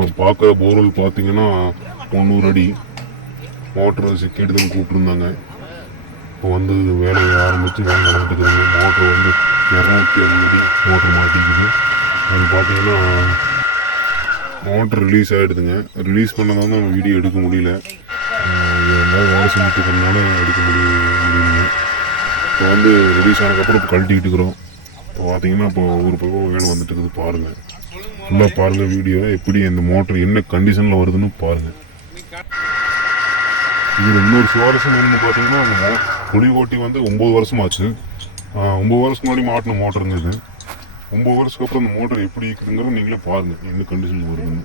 இப்போ பார்க்குற போர்வெல் பார்த்தீங்கன்னா தொண்ணூறு அடி. மோட்டர் சிக்கிடுதுன்னு கூப்பிட்டுருந்தாங்க. இப்போ வந்து வேலையை ஆரம்பித்து வேலை நடந்துக்குதுங்க மோட்டர் வந்து இரநூத்தி அறுபது அடி மோட்டர் மாட்டிக்குது. அது பார்த்தீங்கன்னா மோட்டர் ரிலீஸ் ஆகிடுதுங்க ரிலீஸ் பண்ணதான் நம்ம வீடியோ எடுக்க முடியல. வேலை செஞ்சுட்டு இருக்கிறதுனால எடுக்க முடிய முடியுங்க இப்போ வந்து ரிலீஸ் ஆனதுக்கப்புறம் இப்போ கழட்டிக்கிட்டு இருக்கிறோம். இப்போ பார்த்தீங்கன்னா இப்போ ஒரு பக்கம் வேலை வந்துட்டு இருக்குது பாருங்கள் ஃபுல்லாக பாருங்கள் வீடியோ எப்படி இந்த மோட்டர் என்ன கண்டிஷனில் வருதுன்னு பாருங்கள் இதில் இன்னொரு சுவாரஸ்யம் என்னன்னு பார்த்தீங்கன்னா அந்த மோ புளி ஓட்டி வந்து ஒம்பது வருஷமாச்சு. ஒம்பது வருஷம் முன்னாடி மாட்டின மோட்டருங்க இது ஒம்பது வருஷத்துக்கு அப்புறம் அந்த மோட்டர் எப்படி இருக்குதுங்கிறத நீங்களே பாருங்கள் என்ன கண்டிஷனில் வருதுன்னு.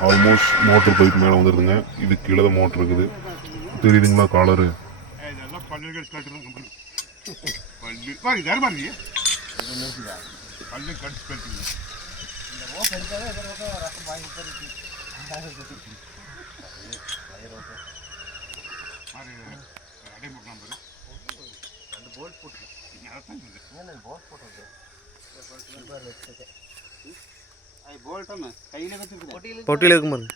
ஆல்மோஸ்ட் மோட்டர் பைப் மேலே வந்துடுதுங்க இது கீழே தான் மோட்ரு இருக்குது தெரியுதுங்களா காலரு இதெல்லாம் பல்லு கடிச்சு கட்டுறோம் பல்லு பாரு தர பாருங்க பல்லு கடிச்சு கட்டுங்க பாரு அடை போட்டான் பாரு ரெண்டு போல்ட் போட்டு அதான் சொல்றேன். பொட்டியில் இருக்கும் பாருங்க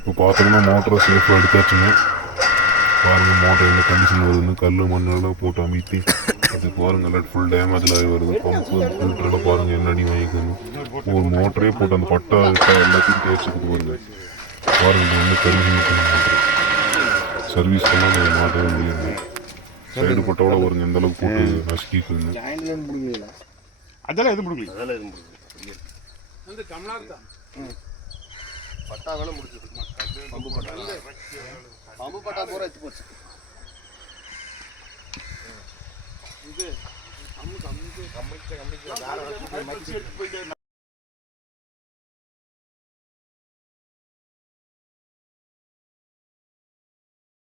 இப்போ பார்த்தோம்னா மோட்டரை சேஃபாக எடுத்தாச்சுங்க. பாருங்க மோட்டர் என்ன கண்டிஷன் வருதுன்னு கல் மண்ணெல்லாம் போட்டு அமைத்தி அது பாருங்க எல்லாம் ஃபுல் டேமேஜில் ஆகி வருது. பம்பு ஃபில்டரில் பாருங்க என்ன அடி வாங்கிக்கணும் ஒரு மோட்டரே போட்டு அந்த பட்டா கிட்டா எல்லாத்தையும் தேய்ச்சிக்கிட்டு வருங்க பாருங்க இது வந்து கண்டிஷன் மோட்டர் சர்வீஸ் பண்ணால் அதை மாட்டவே முடியாது சைடு பட்டோட வருங்க எந்த அளவுக்கு போட்டு நசுக்கிக்குதுங்க அதெல்லாம் எதுவும் முடியல பம்பு பட்டா. பூரா எடுத்து போச்சு. இது